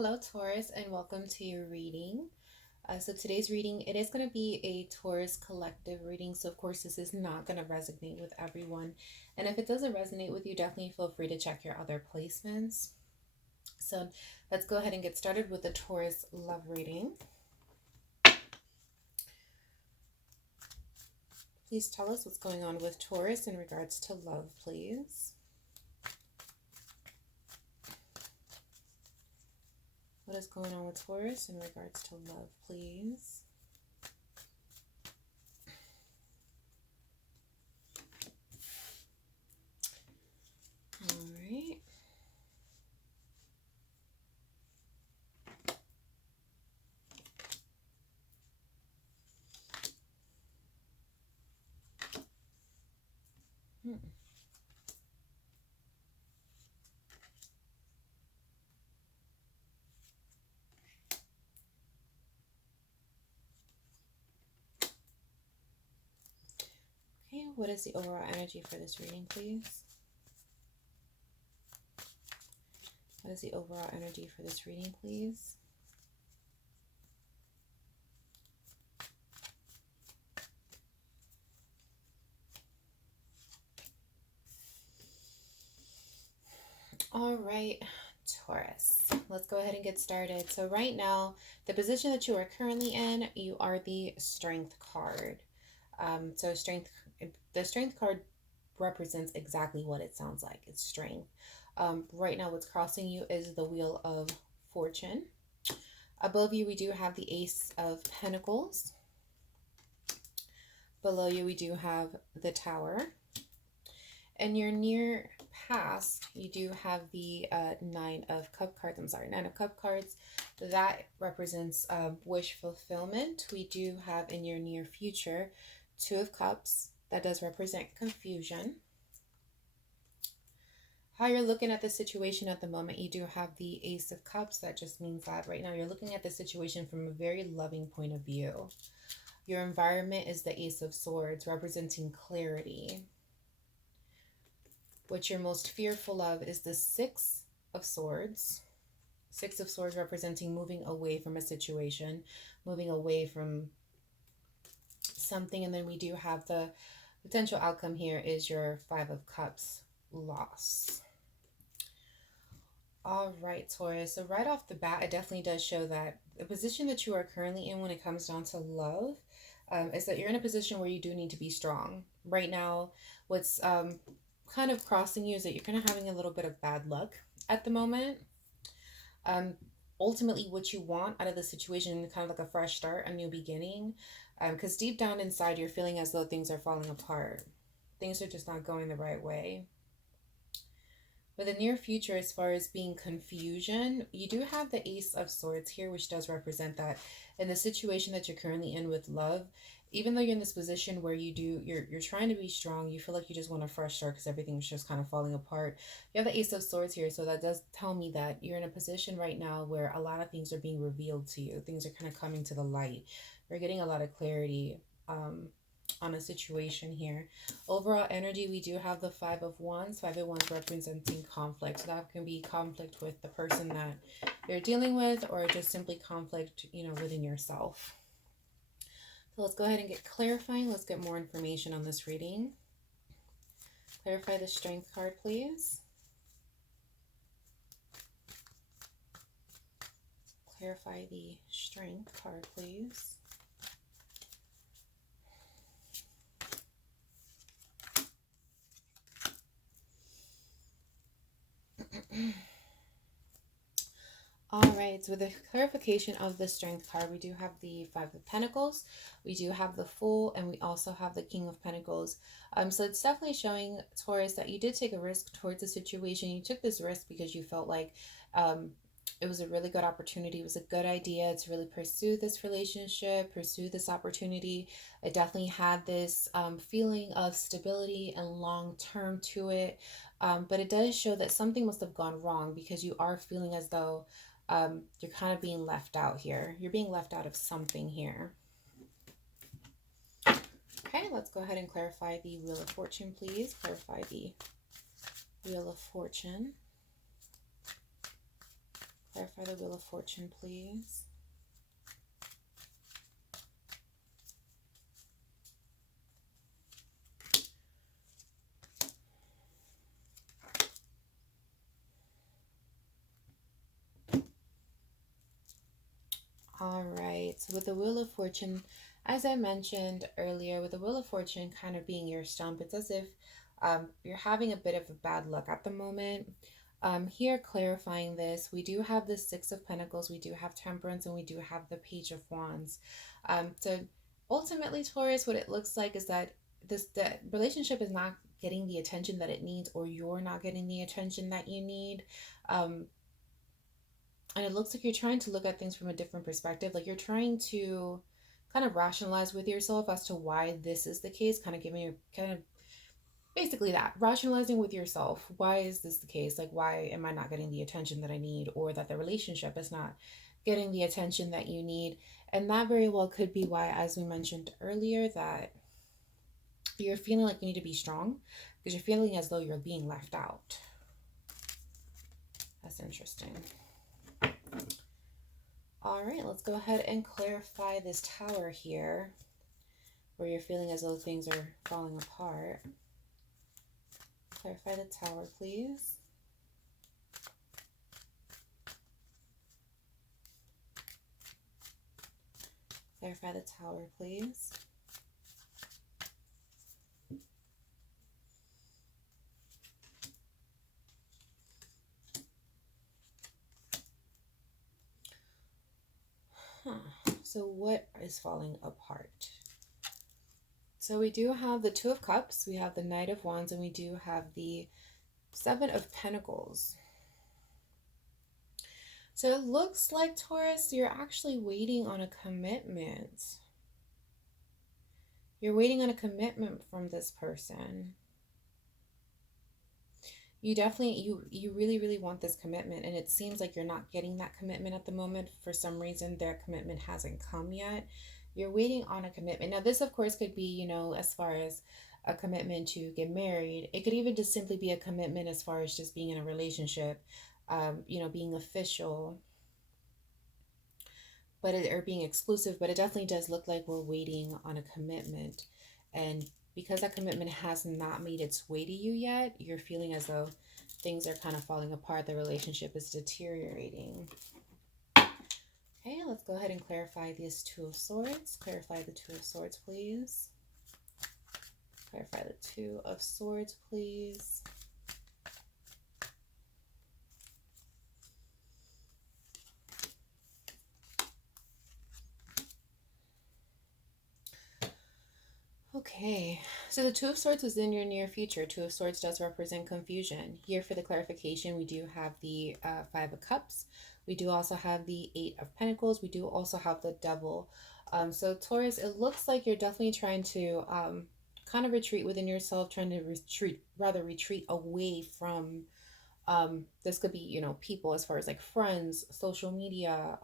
Hello Taurus, and welcome to your reading. So today's reading, it is going to be a Taurus collective reading. So of course this is not going to resonate with everyone. And if it doesn't resonate with you, definitely feel free to check your other placements. So let's go ahead and get started with the Taurus love reading. Please tell us what's going on with Taurus in regards to love, please. What is going on with Taurus in regards to love, please? All right. Okay, what is the overall energy for this reading, please? What is the overall energy for this reading, please? All right, Taurus, let's go ahead and get started. So right now, the position that you are currently in, you are the Strength card. So the Strength card represents exactly what it sounds like. It's strength. Right now, what's crossing you is the Wheel of Fortune. Above you, we do have the Ace of Pentacles. Below you, we do have the Tower. In your near past, you do have the Nine of Cup cards. Nine of Cup cards. That represents wish fulfillment. We do have in your near future Two of Cups. That does represent confusion. How you're looking at the situation at the moment, you do have the Ace of Cups. That just means that right now you're looking at the situation from a very loving point of view. Your environment is the Ace of Swords, representing clarity. What you're most fearful of is the Six of Swords. Six of Swords representing moving away from a situation, moving away from something. And then we do have the potential outcome here is your Five of Cups, loss. All right, Taurus. So right off the bat, it definitely does show that the position that you are currently in when it comes down to love is that you're in a position where you do need to be strong. Right now, what's kind of crossing you is that you're kind of having a little bit of bad luck at the moment. Ultimately, what you want out of the situation is kind of like a fresh start, a new beginning. Because deep down inside, you're feeling as though things are falling apart. Things are just not going the right way. For the near future, as far as being confusion, you do have the Ace of Swords here, which does represent that in the situation that you're currently in with love, even though you're in this position where you're trying to be strong, you feel like you just want a fresh start because everything's just kind of falling apart. You have the Ace of Swords here, so that does tell me that you're in a position right now where a lot of things are being revealed to you. Things are kind of coming to the light. You're getting a lot of clarity on a situation here. Overall energy, we do have the Five of Wands. Five of Wands representing conflict. So that can be conflict with the person that you're dealing with, or just simply conflict, within yourself. So let's go ahead and get clarifying. Let's get more information on this reading. Clarify the Strength card, please. Clarify the Strength card, please. All right, so with the clarification of the Strength card, we do have the Five of Pentacles, we do have the Fool, and we also have the King of Pentacles. So it's definitely showing, Taurus, that you did take a risk towards the situation. You took this risk because you felt like it was a really good opportunity. It was a good idea to really pursue this relationship, pursue this opportunity. It definitely had this feeling of stability and long-term to it. But it does show that something must have gone wrong because you are feeling as though you're kind of being left out here. You're being left out of something here. Okay, let's go ahead and clarify the Wheel of Fortune, please. Clarify the Wheel of Fortune. Clarify the Wheel of Fortune, please. All right, so with the Wheel of Fortune, as I mentioned earlier, with the Wheel of Fortune kind of being your stump, it's as if you're having a bit of a bad luck at the moment. Here, clarifying this, we do have the Six of Pentacles, we do have Temperance, and we do have the Page of Wands. So ultimately, Taurus, what it looks like is that the relationship is not getting the attention that it needs, or you're not getting the attention that you need. And it looks like you're trying to look at things from a different perspective. Like you're trying to kind of rationalize with yourself as to why this is the case, kind of giving you kind of basically that rationalizing with yourself. Why is this the case? Like, why am I not getting the attention that I need, or that the relationship is not getting the attention that you need? And that very well could be why, as we mentioned earlier, that you're feeling like you need to be strong because you're feeling as though you're being left out. That's interesting. All right, let's go ahead and clarify this Tower here, where you're feeling as though things are falling apart. Clarify the Tower, please. Clarify the Tower, please. So what is falling apart? So we do have the Two of Cups, we have the Knight of Wands, and we do have the Seven of Pentacles. So it looks like, Taurus, you're actually waiting on a commitment. You're waiting on a commitment from this person. You definitely, you really want this commitment, and it seems like you're not getting that commitment at the moment. For some reason, their commitment hasn't come yet. You're waiting on a commitment. Now, this, of course, could be, you know, as far as a commitment to get married. It could even just simply be a commitment as far as just being in a relationship, you know, being official, but or being exclusive. But it definitely does look like we're waiting on a commitment. And because that commitment has not made its way to you yet, you're feeling as though things are kind of falling apart. The relationship is deteriorating. Okay, let's go ahead and clarify this Two of Swords. Clarify the Two of Swords, please. Clarify the Two of Swords, please. Okay, so the Two of Swords is in your near future. Two of Swords does represent confusion. Here for the clarification, we do have the Five of Cups. We do also have the Eight of Pentacles. We do also have the Devil. So Taurus, it looks like you're definitely trying to kind of retreat within yourself, trying to retreat away from, this could be, you know, people as far as like friends, social media,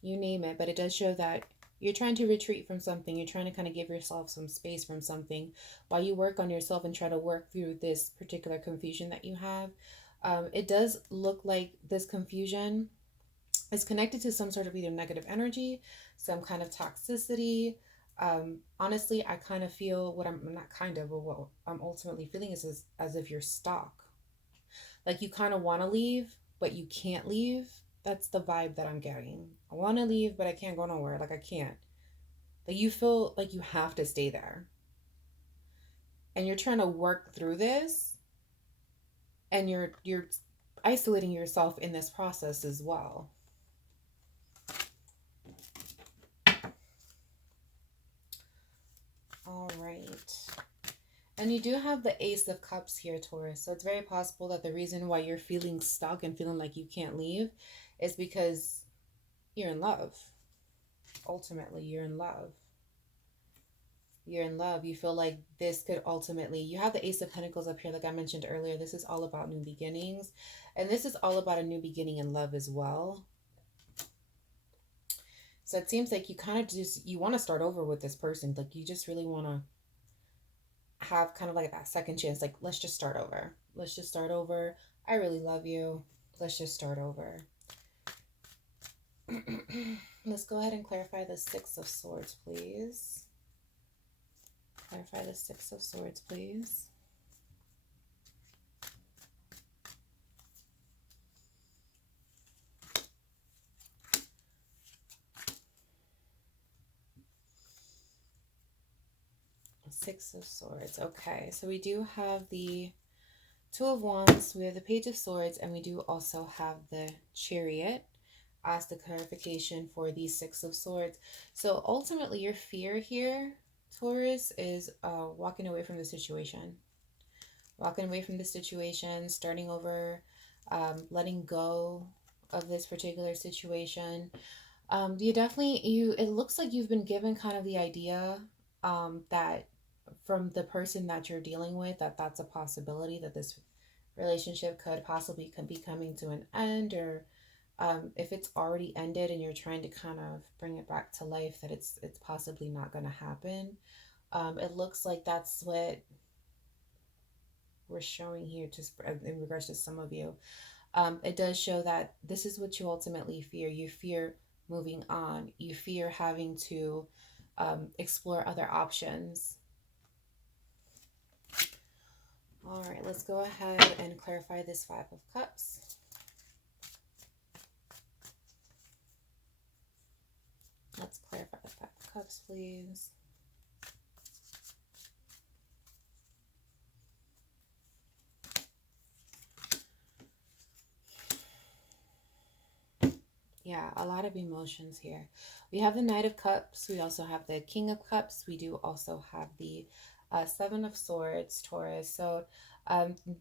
you name it. But it does show that you're trying to retreat from something. You're trying to kind of give yourself some space from something while you work on yourself and try to work through this particular confusion that you have. It does look like this confusion is connected to some sort of either negative energy, some kind of toxicity. Honestly, I kind of feel what I'm not kind of, but what I'm ultimately feeling is as if you're stuck. Like you kind of want to leave, but you can't leave. That's the vibe that I'm getting. I want to leave, but I can't go nowhere. Like I can't. Like you feel like you have to stay there. And you're trying to work through this, and you're isolating yourself in this process as well. All right. And you do have the Ace of Cups here, Taurus. So it's very possible that the reason why you're feeling stuck and feeling like you can't leave is because you're in love. Ultimately, you're in love. You're in love. You feel like this could ultimately, you have the Ace of Pentacles up here, like I mentioned earlier. This is all about new beginnings. And this is all about a new beginning in love as well. So it seems like you kind of just, you want to start over with this person. Like you just really want to have kind of like that second chance. Like, let's just start over. Let's just start over. I really love you. let's just start over. Let's go ahead and clarify the Six of Swords, please. Clarify the Six of Swords, please. Six of Swords. Okay, so we do have the Two of Wands, we have the Page of Swords, and we do also have the Chariot as the clarification for the Six of Swords. So ultimately your fear here, Taurus, is walking away from the situation. Walking away from the situation, starting over, letting go of this particular situation. It looks like you've been given kind of the idea that from the person that you're dealing with, that's a possibility, that this relationship could possibly be coming to an end, or if it's already ended and you're trying to kind of bring it back to life, that it's possibly not going to happen. It looks like that's what we're showing here, just in regards to some of you. It does show that this is what you ultimately fear. You fear moving on. You fear having to explore other options. All right, let's go ahead and clarify this Five of Cups. Let's clarify the Five of Cups, please. Yeah, a lot of emotions here. We have the Knight of Cups. We also have the King of Cups. We do also have the Seven of Swords, Taurus. So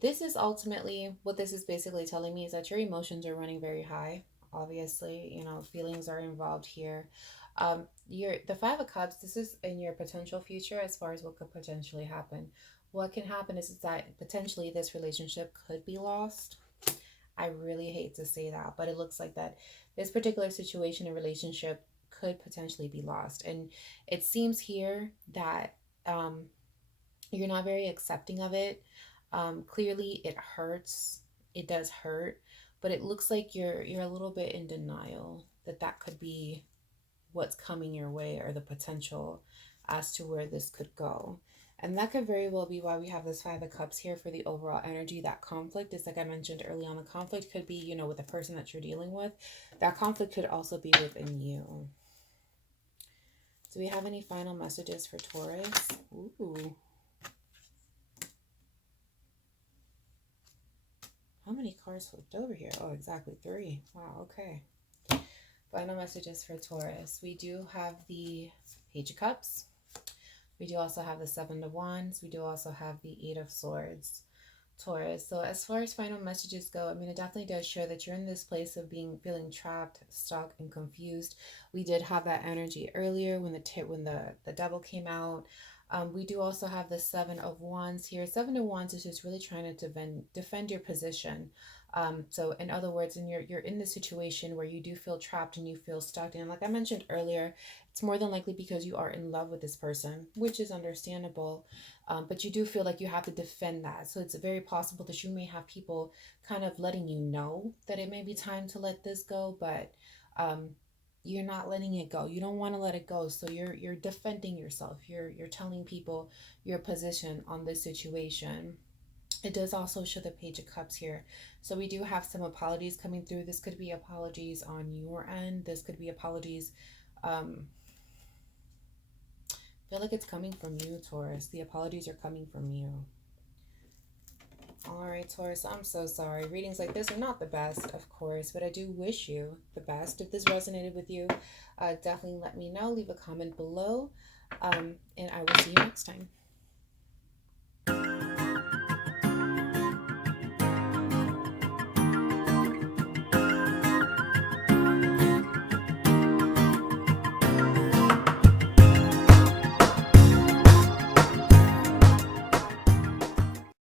this is ultimately, what this is basically telling me is that your emotions are running very high. Obviously, you know, feelings are involved here. The Five of Cups, this is in your potential future as far as what could potentially happen. What can happen is that potentially this relationship could be lost. I really hate to say that, but it looks like that this particular situation and relationship could potentially be lost. And it seems here that you're not very accepting of it. Clearly it hurts. It does hurt, but it looks like you're a little bit in denial that that could be what's coming your way, or the potential as to where this could go. And that could very well be why we have this Five of Cups here for the overall energy. That conflict is, like I mentioned early on, the conflict could be, you know, with the person that you're dealing with. That conflict could also be within you. Do we have any final messages for Taurus? Ooh. How many cards flipped over here? Oh, exactly 3. Wow, okay. Final messages for Taurus. We do have the Page of Cups. We do also have the Seven of Wands. We do also have the Eight of Swords, Taurus. So as far as final messages go, I mean, it definitely does show that you're in this place of feeling trapped, stuck, and confused. We did have that energy earlier when the devil came out. We do also have the Seven of Wands here. Seven of Wands is just really trying to defend your position. So in other words, you're in the situation where you do feel trapped and you feel stuck. And like I mentioned earlier, it's more than likely because you are in love with this person, which is understandable. But you do feel like you have to defend that. So it's very possible that you may have people kind of letting you know that it may be time to let this go, but you're not letting it go. You don't want to let it go. So you're defending yourself. You're telling people your position on this situation. It does also show the Page of Cups here. So we do have some apologies coming through. This could be apologies on your end. This could be apologies. I feel like it's coming from you, Taurus. The apologies are coming from you. All right, Taurus, I'm so sorry. Readings like this are not the best, of course, but I do wish you the best. If this resonated with you, definitely let me know. Leave a comment below, and I will see you next time.